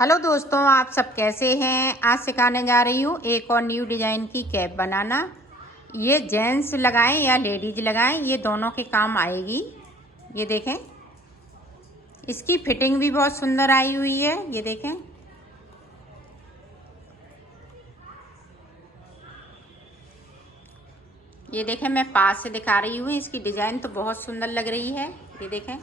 Hello दोस्तों, आप सब कैसे हैं। आज सिखाने जा रही हूँ एक और न्यू डिज़ाइन की कैप बनाना। ये जेंट्स लगाएं या लेडीज लगाएं, ये दोनों के काम आएगी। ये देखें, इसकी फिटिंग भी बहुत सुंदर आई हुई है। ये देखें, ये देखें, मैं पास से दिखा रही हूँ। इसकी डिज़ाइन तो बहुत सुंदर लग रही है। ये देखें,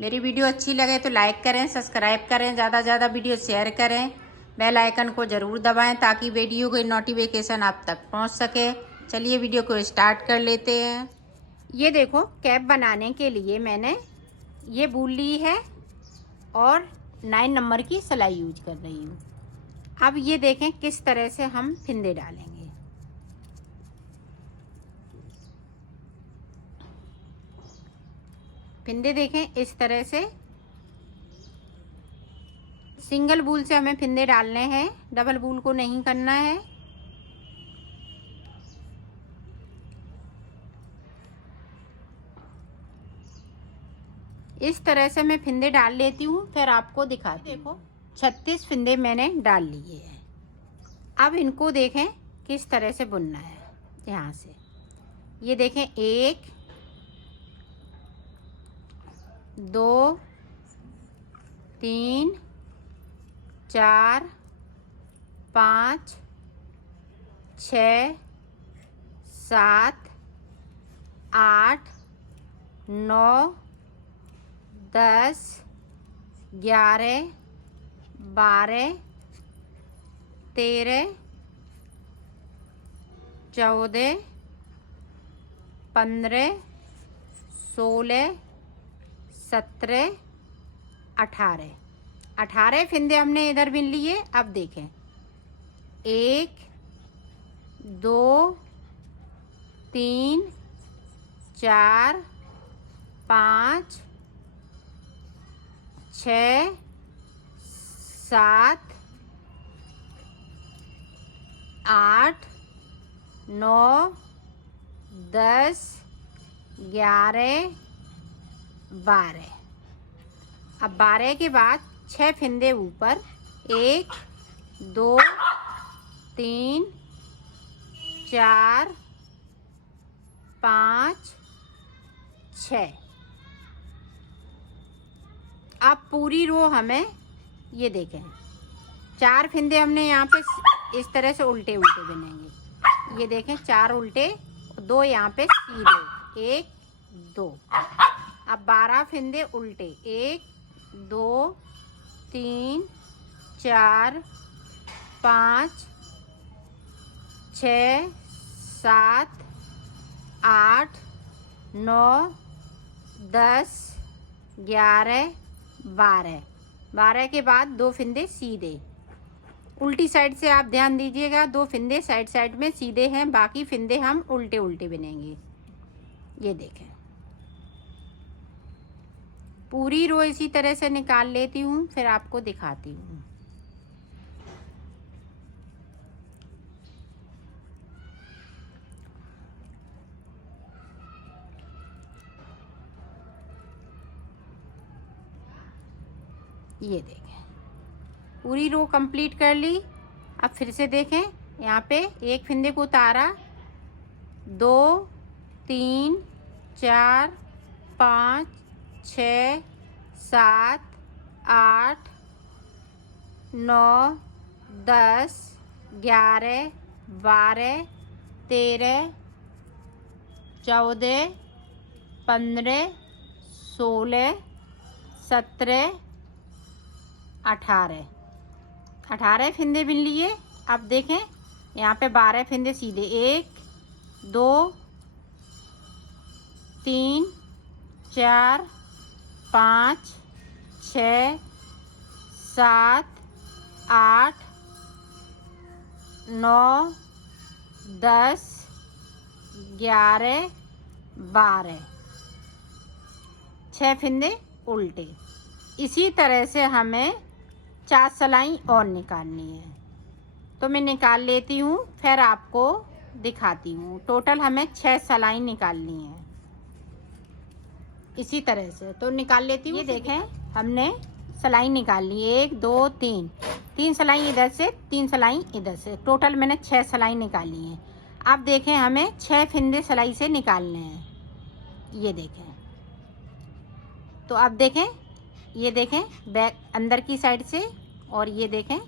मेरी वीडियो अच्छी लगे तो लाइक करें, सब्सक्राइब करें, ज़्यादा से ज़्यादा वीडियो शेयर करें, बेल आइकन को ज़रूर दबाएं ताकि वीडियो की नोटिफिकेशन आप तक पहुंच सके। चलिए वीडियो को स्टार्ट कर लेते हैं। ये देखो, कैप बनाने के लिए मैंने ये वूल ली है और 9 नंबर की सिलाई यूज कर रही हूँ। अब ये देखें किस तरह से हम फिंदे डालेंगे। फिंदे देखें, इस तरह से सिंगल वूल से हमें फिंदे डालने हैं, डबल वूल को नहीं करना है। इस तरह से मैं फिंदे डाल लेती हूँ, फिर आपको दिखाती हूँ। देखो, 36 फिंदे मैंने डाल लिए हैं। अब इनको देखें किस तरह से बुनना है। यहाँ से ये देखें, 1 2 3 4 5 6 7 8 9 10 11 12 13 14 15 16 17 18 फिंदे हमने इधर बिन लिए। अब देखें, 1 2 3 4 5 6 7 8 9 10 11 12। अब 12 के बाद 6 फिंदे ऊपर, 1 2 3 4 5 6। अब पूरी रो हमें, ये देखें, 4 फिंदे हमने यहाँ पे इस तरह से उल्टे उल्टे बनेंगे। ये देखें, 4 उल्टे, 2 यहाँ पे सीधे, 1 2। अब 12 फिंदे उल्टे, 1 2 3 4 5 6 7 8 9 10 11 12 के बाद 2 फिंदे सीधे। उल्टी साइड से आप ध्यान दीजिएगा, 2 फिंदे साइड साइड में सीधे हैं, बाकी फिंदे हम उल्टे उल्टे बिनेंगे। ये देखें, पूरी रो इसी तरह से निकाल लेती हूँ, फिर आपको दिखाती हूँ। ये देखें, पूरी रो कंप्लीट कर ली। अब फिर से देखें, यहाँ पे 1 फिंदे को उतारा, 2 3 4 5 6 7 8 9 10 11 12 13 14 15 16 17 18 फिंदे बिन लिए। अब देखें, यहाँ पे 12 फिंदे सीधे, 1 2 3 4 5 6 7 8 9 10 11 12। 6 फिंदे उल्टे। इसी तरह से हमें 4 सिलाई और निकालनी है, तो मैं निकाल लेती हूँ, फिर आपको दिखाती हूँ। टोटल हमें 6 सिलाई निकालनी है इसी तरह से, तो निकाल लेती हूँ। ये देखें हमने सिलाई निकाल ली, 1 2 3, 3 सिलाई इधर से 3 सिलाई इधर से, टोटल मैंने 6 सिलाई निकाली हैं। अब देखें हमें 6 फिंदे सिलाई से निकालने हैं। ये देखें, तो अब देखें, ये देखें बैक अंदर की साइड से, और ये देखें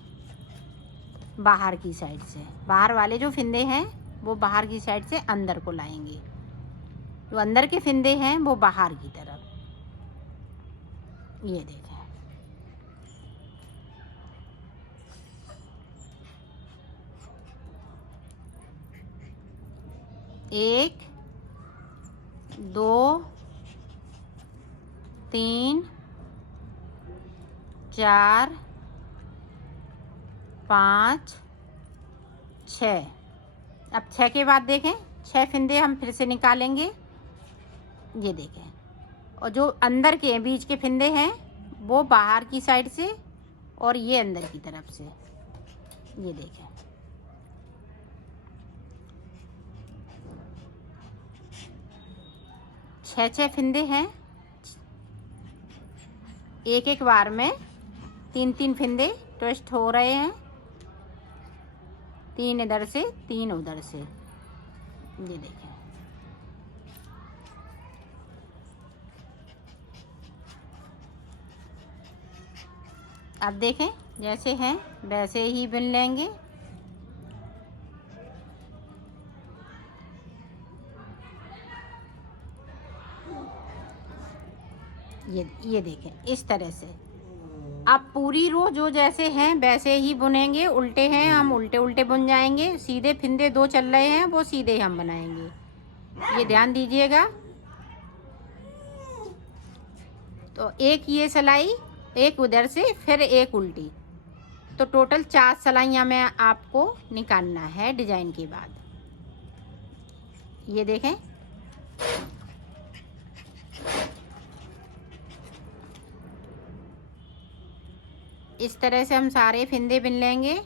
बाहर की साइड से। बाहर वाले जो फिंदे हैं वो बाहर की साइड से अंदर को लाएंगे, जो अंदर के फिंदे हैं वो बाहर की तरफ। ये देखें, एक 2 3 4 5 6। अब 6 के बाद देखें 6 फिंदे हम फिर से निकालेंगे। ये देखें, और जो अंदर के बीच के फिंदे हैं वो बाहर की साइड से और ये अंदर की तरफ से। ये देखें, छः फिंदे हैं, एक एक बार में 3 फिंदे ट्विस्ट हो रहे हैं, 3 इधर से 3 उधर से। ये देखें, अब देखें जैसे हैं वैसे ही बुन लेंगे। ये देखें इस तरह से। अब पूरी रो जो जैसे हैं वैसे ही बुनेंगे। उल्टे हैं हम उल्टे उल्टे बुन जाएंगे, सीधे फिंदे 2 चल रहे हैं वो सीधे हम बनाएंगे। ये ध्यान दीजिएगा। तो एक ये सिलाई, एक उधर से, फिर एक उल्टी, तो टोटल 4 सिलाइयाँ में आपको निकालना है डिजाइन के बाद। ये देखें, इस तरह से हम सारे फिंदे बुन लेंगे।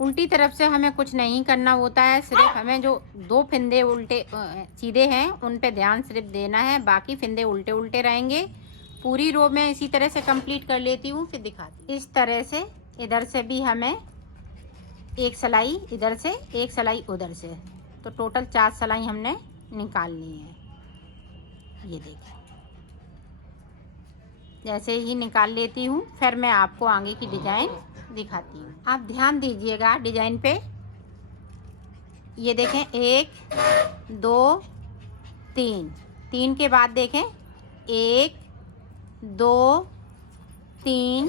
उल्टी तरफ से हमें कुछ नहीं करना होता है, सिर्फ हमें जो 2 फिंदे उल्टे सीधे हैं उन पे ध्यान सिर्फ देना है, बाकी फिंदे उल्टे उल्टे रहेंगे। पूरी रो में इसी तरह से कंप्लीट कर लेती हूँ, फिर दिखाती हूँ। इस तरह से इधर से भी हमें एक सिलाई इधर से, एक सिलाई उधर से, तो टोटल 4 सिलाई हमने निकालनी है। ये देखिए, जैसे ही निकाल लेती हूँ फिर मैं आपको आगे की डिजाइन दिखाती हूँ। आप ध्यान दीजिएगा डिजाइन पे। ये देखें 1 2 3, 3 के बाद देखें 1 2 3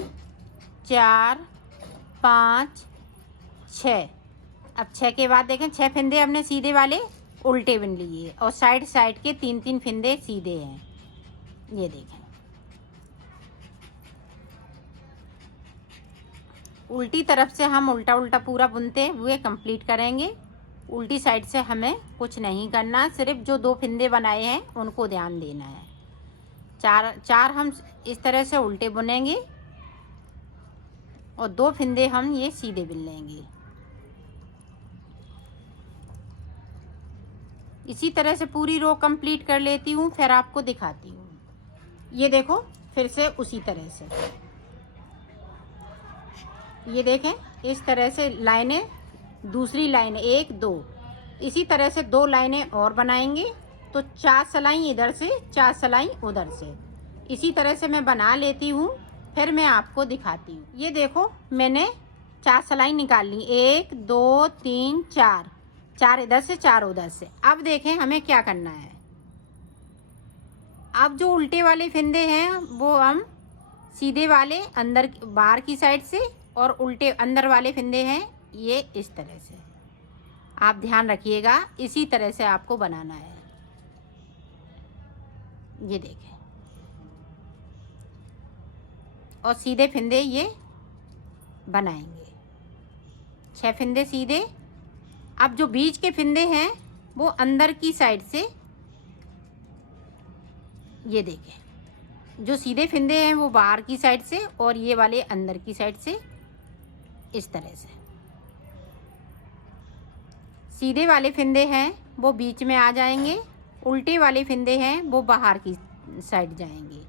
4 5 6। अब 6 के बाद देखें 6 फिंदे हमने सीधे वाले उल्टे बुन लिए, और साइड साइड के 3 फिंदे सीधे हैं। ये देखें, उल्टी तरफ से हम उल्टा उल्टा पूरा बुनते हुए कंप्लीट करेंगे। उल्टी साइड से हमें कुछ नहीं करना, सिर्फ जो 2 फिंदे बनाए हैं उनको ध्यान देना है। 4 हम इस तरह से उल्टे बुनेंगे और 2 फिंदे हम ये सीधे बुन लेंगे। इसी तरह से पूरी रो कंप्लीट कर लेती हूँ, फिर आपको दिखाती हूँ। ये देखो फिर से उसी तरह से, ये देखें इस तरह से लाइनें, दूसरी लाइन 1 2, इसी तरह से 2 लाइनें और बनाएंगे, तो 4 सिलाई इधर से 4 सिलाई उधर से। इसी तरह से मैं बना लेती हूँ, फिर मैं आपको दिखाती हूँ। ये देखो मैंने 4 सिलाई निकाल ली, 1 2 3 4, 4 इधर से 4 उधर से। अब देखें हमें क्या करना है। अब जो उल्टे वाले फिंदे हैं वो हम सीधे वाले अंदर बाहर की साइड से, और उल्टे अंदर वाले फिंदे हैं ये इस तरह से। आप ध्यान रखिएगा, इसी तरह से आपको बनाना है। ये देखें, और सीधे फिंदे ये बनाएंगे, 6 फिंदे सीधे। अब जो बीच के फिंदे हैं वो अंदर की साइड से, ये देखें जो सीधे फिंदे हैं वो बाहर की साइड से और ये वाले अंदर की साइड से, इस तरह से। सीधे वाले फिंदे हैं वो बीच में आ जाएंगे, उल्टे वाले फिंदे हैं वो बाहर की साइड जाएंगे।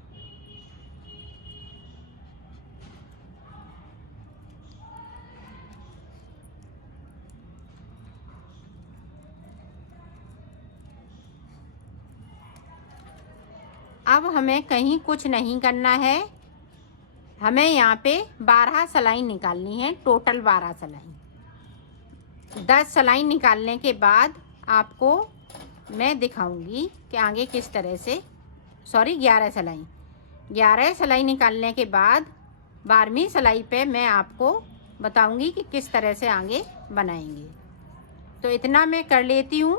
अब हमें कहीं कुछ नहीं करना है, हमें यहाँ पे 12 सलाई निकालनी है, टोटल 12 सलाई। 10 सलाई निकालने के बाद आपको मैं दिखाऊंगी कि आगे किस तरह से, सॉरी 11 सलाई। 11 सलाई निकालने के बाद 12वीं सलाई पे मैं आपको बताऊंगी कि किस तरह से आगे बनाएंगे। तो इतना मैं कर लेती हूँ,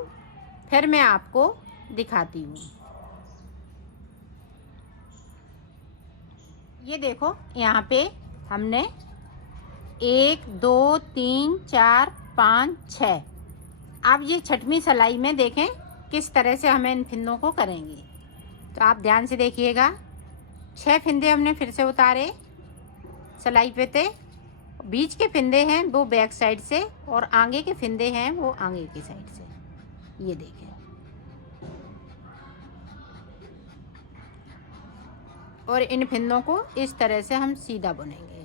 फिर मैं आपको दिखाती हूँ। ये देखो यहाँ पे हमने 1 2 3 4 5 6, अब ये 6वीं सलाई में देखें किस तरह से हमें इन फिंदों को करेंगे। तो आप ध्यान से देखिएगा, 6 फिंदे हमने फिर से उतारे सलाई पे थे। बीच के फिंदे हैं वो बैक साइड से और आगे के फिंदे हैं वो आगे की साइड से। ये देखें, और इन फिंदों को इस तरह से हम सीधा बुनेंगे।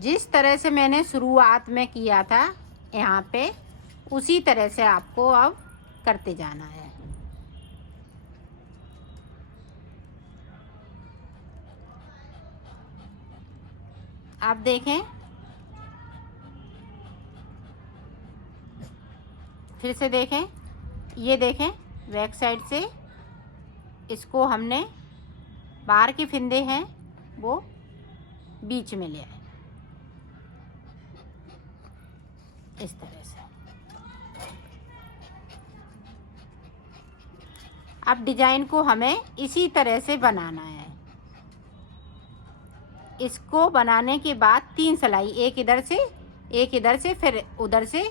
जिस तरह से मैंने शुरुआत में किया था यहाँ पे, उसी तरह से आपको अब करते जाना है। आप देखें, फिर से देखें, ये देखें बैक साइड से इसको हमने बाहर के फिंदे हैं वो बीच में ले आए, इस तरह से। अब डिजाइन को हमें इसी तरह से बनाना है। इसको बनाने के बाद 3 सलाई, एक इधर से एक इधर से, फिर उधर से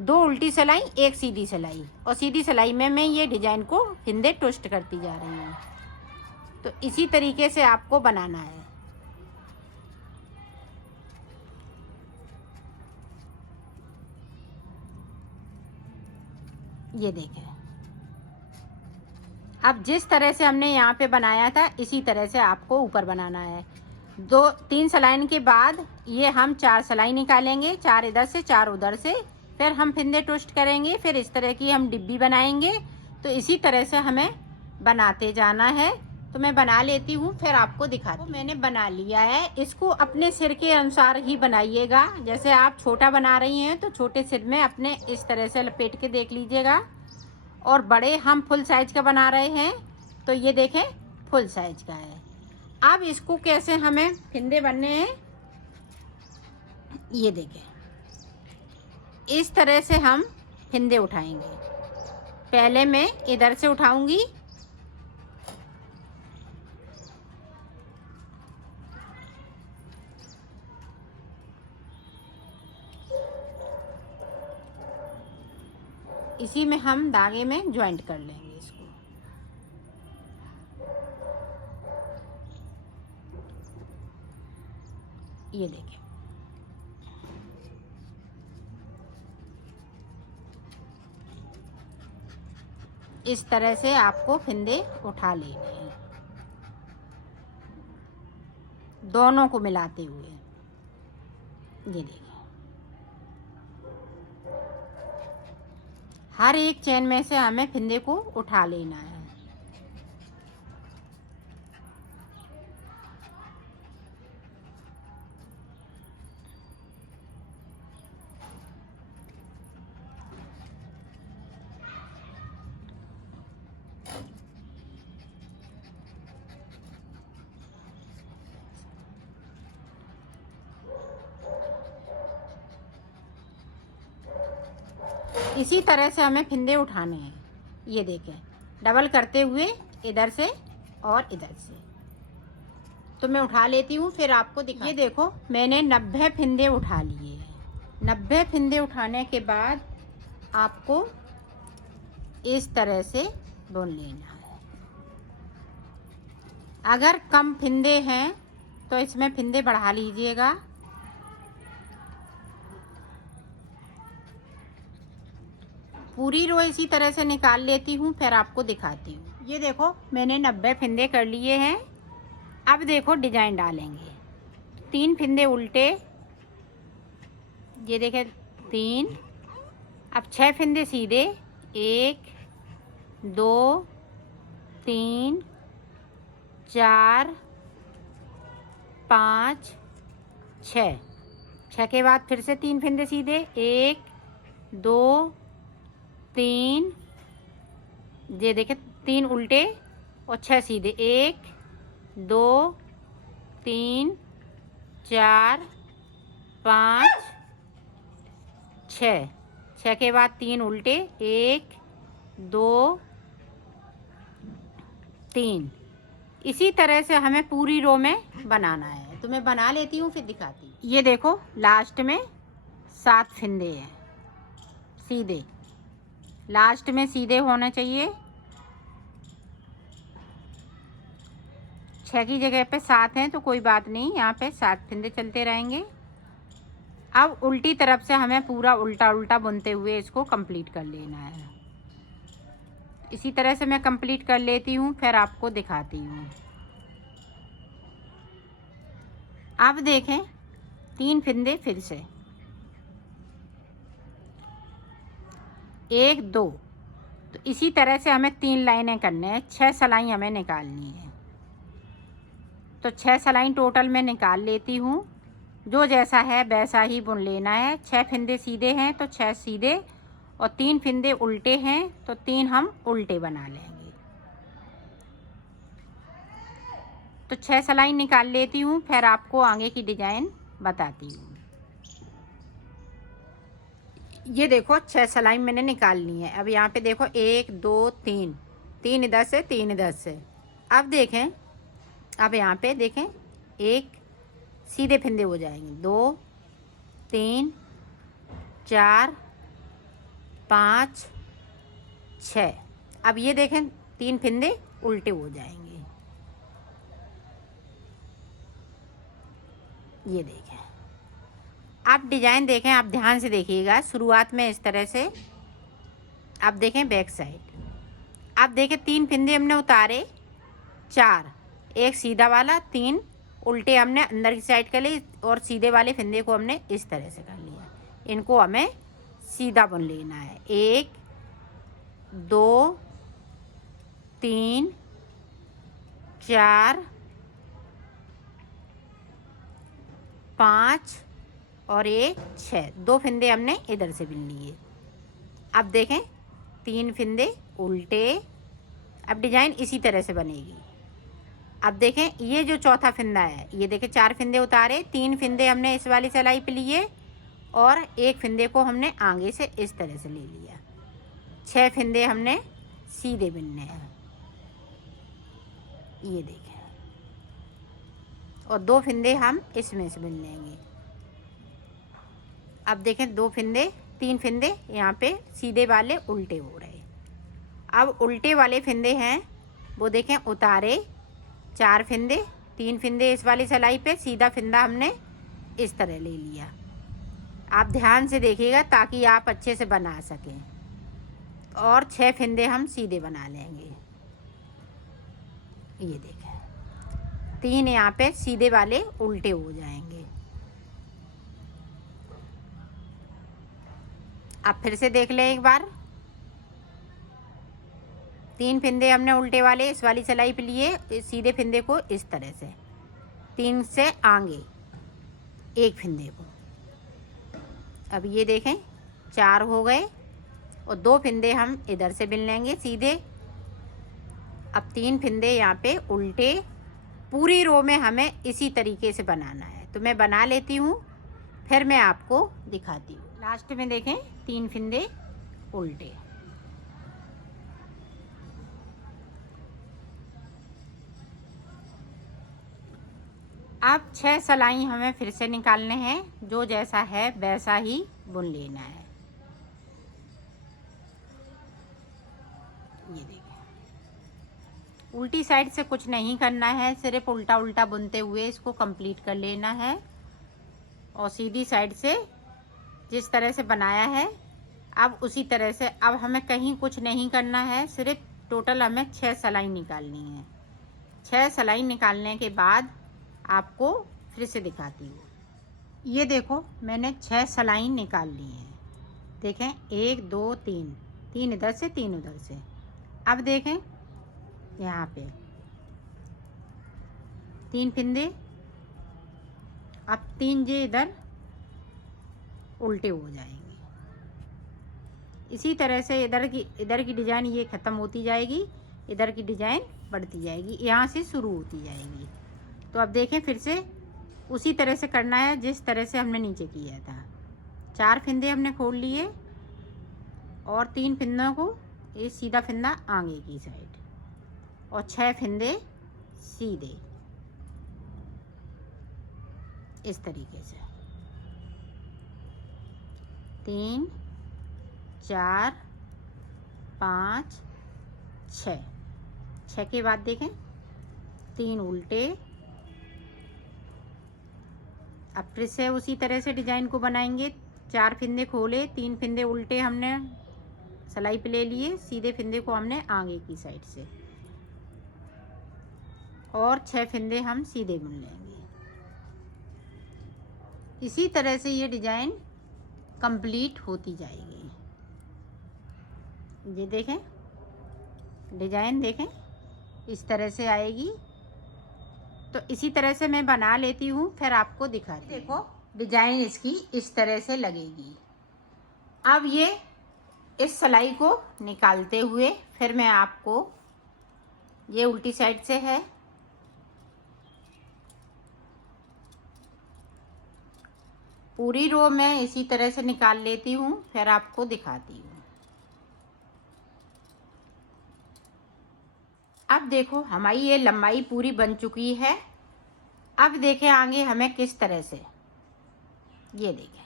2 उल्टी सलाई, 1 सीधी सलाई, और सीधी सलाई में मैं ये डिजाइन को फिंदे ट्विस्ट करती जा रही हूँ। तो इसी तरीके से आपको बनाना है। ये देखें, अब जिस तरह से हमने यहाँ पे बनाया था इसी तरह से आपको ऊपर बनाना है। 2-3 सलाई के बाद ये हम 4 सलाई निकालेंगे, 4 इधर से 4 उधर से, फिर हम फिंदे ट्विस्ट करेंगे, फिर इस तरह की हम डिब्बी बनाएंगे। तो इसी तरह से हमें बनाते जाना है। तो मैं बना लेती हूँ, फिर आपको दिखाती हूँ। मैंने बना लिया है, इसको अपने सिर के अनुसार ही बनाइएगा। जैसे आप छोटा बना रही हैं तो छोटे सिर में अपने इस तरह से लपेट के देख लीजिएगा, और बड़े हम फुल साइज का बना रहे हैं तो ये देखें फुल साइज का है। अब इसको कैसे हमें फिंदे बनने हैं, ये देखें, इस तरह से हम फिंदे उठाएंगे। पहले मैं इधर से उठाऊंगी, इसी में हम धागे में ज्वाइंट कर लेंगे इसको। ये देखें, इस तरह से आपको फिंदे उठा लेने हैं, दोनों को मिलाते हुए। ये देखिए, हर एक चेन में से हमें फिंदे को उठा लेना है। इसी तरह से हमें फिंदे उठाने हैं। ये देखें, डबल करते हुए इधर से और इधर से। तो मैं उठा लेती हूँ, फिर आपको दिखा। ये देखो, मैंने 90 फिंदे उठा लिए हैं। 90 फिंदे उठाने के बाद आपको इस तरह से बुन लेना है। अगर कम फिंदे हैं तो इसमें फिंदे बढ़ा लीजिएगा। पूरी रो इसी तरह से निकाल लेती हूँ, फिर आपको दिखाती हूँ। ये देखो मैंने 90 फिंदे कर लिए हैं। अब देखो डिजाइन डालेंगे। 3 फिंदे उल्टे, ये देखें 3। अब 6 फिंदे सीधे, 1 2 3 4 5 6। 6 के बाद फिर से 3 फिंदे सीधे, 1 2 3, ये देखें 3 उल्टे और 6 सीधे, 1 2 3 4 5 6। 6 के बाद 3 उल्टे, 1 2 3। इसी तरह से हमें पूरी रो में बनाना है। तो मैं बना लेती हूँ, फिर दिखाती हूँ। ये देखो लास्ट में 7 फिंदे हैं सीधे, लास्ट में सीधे होने चाहिए। 6 की जगह पे 7 हैं तो कोई बात नहीं, यहाँ पे 7 फिंदे चलते रहेंगे। अब उल्टी तरफ से हमें पूरा उल्टा उल्टा बुनते हुए इसको कंप्लीट कर लेना है। इसी तरह से मैं कंप्लीट कर लेती हूँ, फिर आपको दिखाती हूँ। अब देखें 3 फिंदे फिर से, 1 2। तो इसी तरह से हमें 3 लाइनें करने हैं, 6 सलाई हमें निकालनी है। तो 6 सलाई टोटल में निकाल लेती हूँ। जो जैसा है वैसा ही बुन लेना है। 6 फिंदे सीधे हैं तो 6 सीधे, और 3 फिंदे उल्टे हैं तो 3 हम उल्टे बना लेंगे। तो 6 सलाई निकाल लेती हूँ, फिर आपको आगे की डिजाइन बताती हूँ। ये देखो 6 सलाई मैंने निकाल ली है। अब यहाँ पे देखो 1 2 3, 3 इधर से 3 इधर से। अब देखें, अब यहाँ पे देखें 1 सीधे फिंदे हो जाएंगे, 2 3 4 5 6। अब ये देखें 3 फिंदे उल्टे हो जाएंगे। ये देखें, आप डिजाइन देखें, आप ध्यान से देखिएगा। शुरुआत में इस तरह से, आप देखें बैक साइड, आप देखें 3 फिंदे हमने उतारे, 4, 1 सीधा वाला, 3 उल्टे हमने अंदर की साइड कर ली, और सीधे वाले फिंदे को हमने इस तरह से कर लिया। इनको हमें सीधा बुन लेना है। 1 2 3 4 5 और 1 6। 2 फिंदे हमने इधर से बुन लिए। अब देखें 3 फिंदे उल्टे। अब डिजाइन इसी तरह से बनेगी। अब देखें ये जो चौथा फिंदा है, ये देखें 4 फिंदे उतारे, 3 फिंदे हमने इस वाली सिलाई पे लिए, और 1 फिंदे को हमने आगे से इस तरह से ले लिया। 6 फिंदे हमने सीधे बुनने हैं, ये देखें, और 2 फिंदे हम इसमें से बुन लेंगे। अब देखें 2 फिंदे, 3 फिंदे यहाँ पे सीधे वाले उल्टे हो रहे। अब उल्टे वाले फिंदे हैं वो देखें उतारे, 4 फिंदे, 3 फिंदे इस वाली सिलाई पे, सीधा फिंदा हमने इस तरह ले लिया। आप ध्यान से देखिएगा ताकि आप अच्छे से बना सकें। और 6 फिंदे हम सीधे बना लेंगे। ये देखें 3 यहाँ पे सीधे वाले उल्टे हो जाएंगे। अब फिर से देख लें एक बार। 3 फिंदे हमने उल्टे वाले इस वाली सिलाई पे लिए, सीधे फिंदे को इस तरह से, 3 से आगे 1 फिंदे को। अब ये देखें 4 हो गए, और 2 फिंदे हम इधर से बुन लेंगे सीधे। अब 3 फिंदे यहाँ पे उल्टे। पूरी रो में हमें इसी तरीके से बनाना है। तो मैं बना लेती हूँ, फिर मैं आपको दिखाती हूँ। लास्ट में देखें 3 फिंदे उल्टे। अब 6 सलाई हमें फिर से निकालने हैं। जो जैसा है वैसा ही बुन लेना है। ये देखिए उल्टी साइड से कुछ नहीं करना है, सिर्फ उल्टा उल्टा बुनते हुए इसको कंप्लीट कर लेना है। और सीधी साइड से जिस तरह से बनाया है अब उसी तरह से, अब हमें कहीं कुछ नहीं करना है, सिर्फ टोटल हमें 6 सिलाई निकालनी है। 6 सिलाई निकालने के बाद आपको फिर से दिखाती हूँ। ये देखो मैंने 6 सिलाई निकाल ली है। देखें 1 2 3, 3 इधर से 3 उधर से। अब देखें यहाँ पे 3 फिंदे, अब 3 जे इधर उल्टे हो जाएंगे। इसी तरह से इधर की डिजाइन ये ख़त्म होती जाएगी, इधर की डिजाइन बढ़ती जाएगी, यहाँ से शुरू होती जाएगी। तो अब देखें फिर से उसी तरह से करना है जिस तरह से हमने नीचे किया था। 4 फिंदे हमने खोल लिए और 3 फिंदों को ये सीधा फिंदा आगे की साइड और 6 फिंदे सीधे इस तरीके से। 3 4 5 6 के बाद देखें 3 उल्टे। अब फिर से उसी तरह से डिजाइन को बनाएंगे। 4 फिंदे खोले, 3 फिंदे उल्टे हमने सिलाई पे ले लिए, सीधे फिंदे को हमने आगे की साइड से और 6 फिंदे हम सीधे बुन लेंगे। इसी तरह से ये डिजाइन कंप्लीट होती जाएगी। ये देखें डिजाइन देखें इस तरह से आएगी। तो इसी तरह से मैं बना लेती हूँ, फिर आपको दिखाती हूँ। देखो डिजाइन इसकी इस तरह से लगेगी। अब ये इस सिलाई को निकालते हुए फिर मैं आपको, ये उल्टी साइड से है, पूरी रो में इसी तरह से निकाल लेती हूँ, फिर आपको दिखाती हूँ। अब देखो हमारी ये लंबाई पूरी बन चुकी है। अब देखें आगे हमें किस तरह से, ये देखें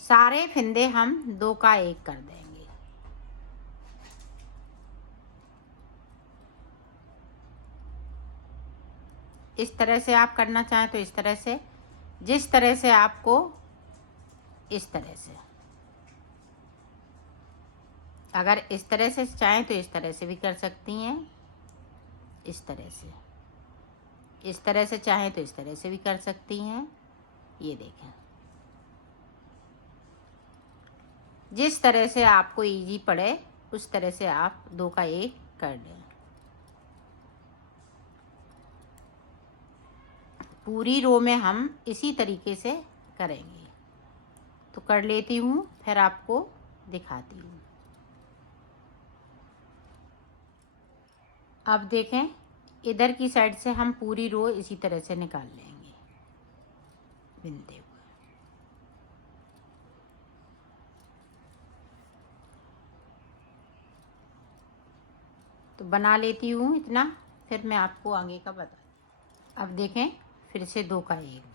सारे फिंदे हम 2 का 1 कर देंगे। इस तरह से आप करना चाहें तो इस तरह से, जिस तरह से आपको, इस तरह से, अगर इस तरह से चाहें तो इस तरह से भी कर सकती हैं, इस तरह से, इस तरह से चाहें तो इस तरह से भी कर सकती हैं। ये देखें जिस तरह से आपको इजी पड़े उस तरह से आप 2 का 1 कर दें। पूरी रो में हम इसी तरीके से करेंगे। तो कर लेती हूँ, फिर आपको दिखाती हूँ। अब देखें इधर की साइड से हम पूरी रो इसी तरह से निकाल लेंगे बिनते हुए। तो बना लेती हूँ इतना, फिर मैं आपको आगे का बता। अब देखें फिर से 2 का 1।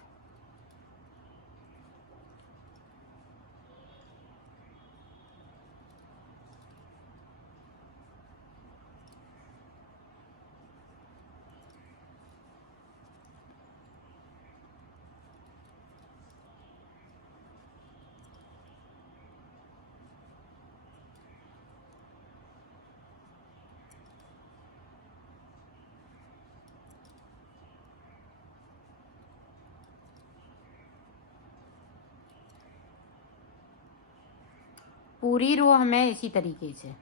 पूरी रो हमें इसी तरीके से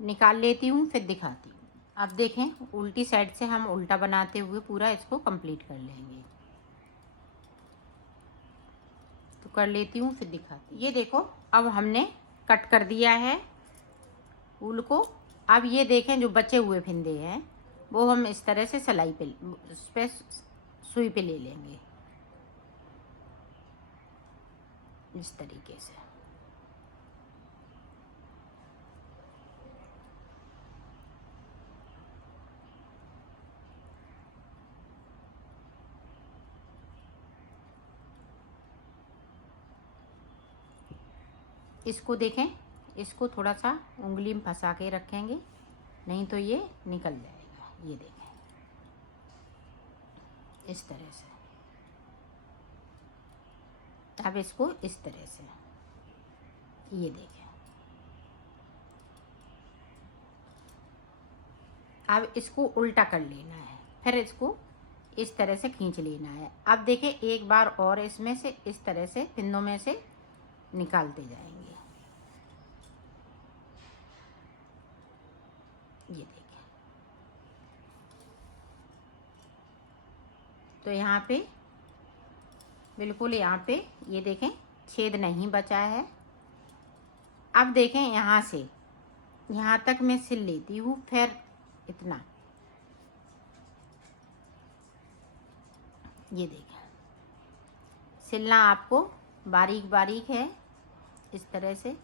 निकाल लेती हूँ, फिर दिखाती हूँ। अब देखें उल्टी साइड से हम उल्टा बनाते हुए पूरा इसको कंप्लीट कर लेंगे। तो कर लेती हूँ फिर दिखाती हूँ। ये देखो अब हमने कट कर दिया है ऊल को। अब ये देखें जो बचे हुए फिंदे हैं वो हम इस तरह से सिलाई पे, उस पे सुई पे ले लेंगे इस तरीके से। इसको देखें, इसको थोड़ा सा उंगली में फंसा के रखेंगे नहीं तो ये निकल जाएगा। ये देखें इस तरह से। अब इसको इस तरह से, ये देखें। अब इसको उल्टा कर लेना है, फिर इसको इस तरह से खींच लेना है। अब देखें एक बार और इसमें से इस तरह से पिंदों में से निकालते जाएंगे। ये देखें। तो यहाँ पे बिल्कुल, यहाँ पे ये देखें छेद नहीं बचा है। अब देखें यहाँ से यहाँ तक मैं सिल लेती हूँ, फिर इतना, ये देखें। सिलना आपको बारीक बारीक है इस तरह से।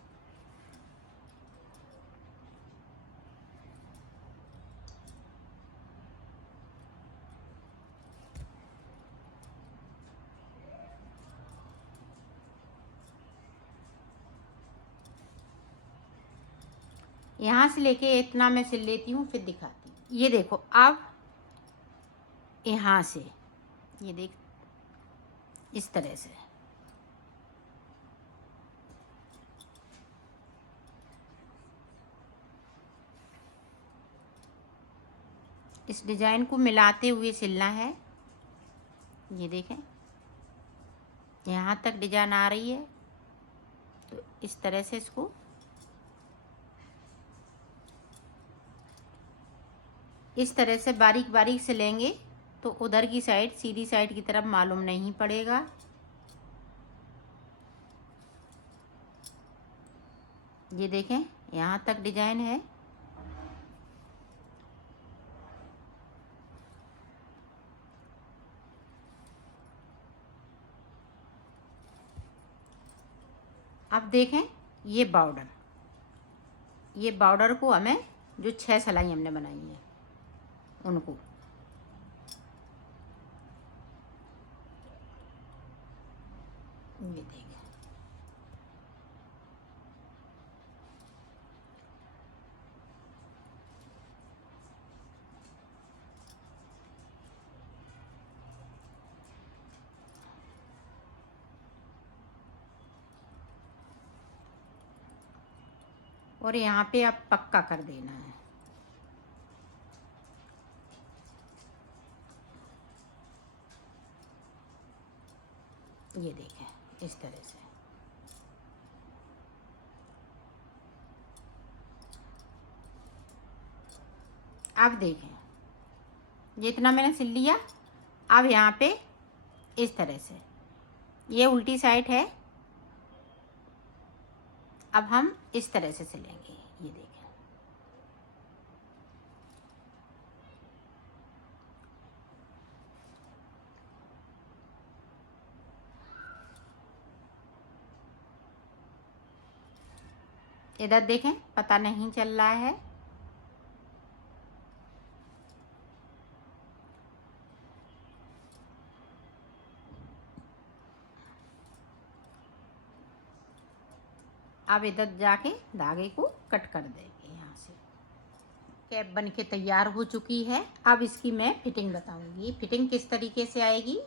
यहाँ से लेके इतना मैं सिल लेती हूँ, फिर दिखाती हूँ। ये देखो, अब यहाँ से ये देख इस तरह से। इस डिजाइन को मिलाते हुए सिलना है। ये देखें यहाँ तक डिजाइन आ रही है, तो इस तरह से इसको इस तरह से बारीक बारीक सिलेंगे तो उधर की साइड, सीधी साइड की तरफ मालूम नहीं पड़ेगा। ये देखें यहाँ तक डिजाइन है। अब देखें ये बॉर्डर को हमें, जो 6 सिलाई हमने बनाई है उनको, ये देखें। और यहाँ पे अब पक्का कर देना है। ये देखें इस तरह से। अब देखें ये इतना मैंने सिल लिया। अब यहाँ पे इस तरह से, ये उल्टी साइड है, अब हम इस तरह से सिलेंगे। ये देखें, इधर देखें पता नहीं चल रहा है। अब इधर जाके धागे को कट कर देंगे। यहाँ से कैप बन के तैयार हो चुकी है। अब इसकी मैं फिटिंग बताऊंगी। फिटिंग किस तरीके से आएगी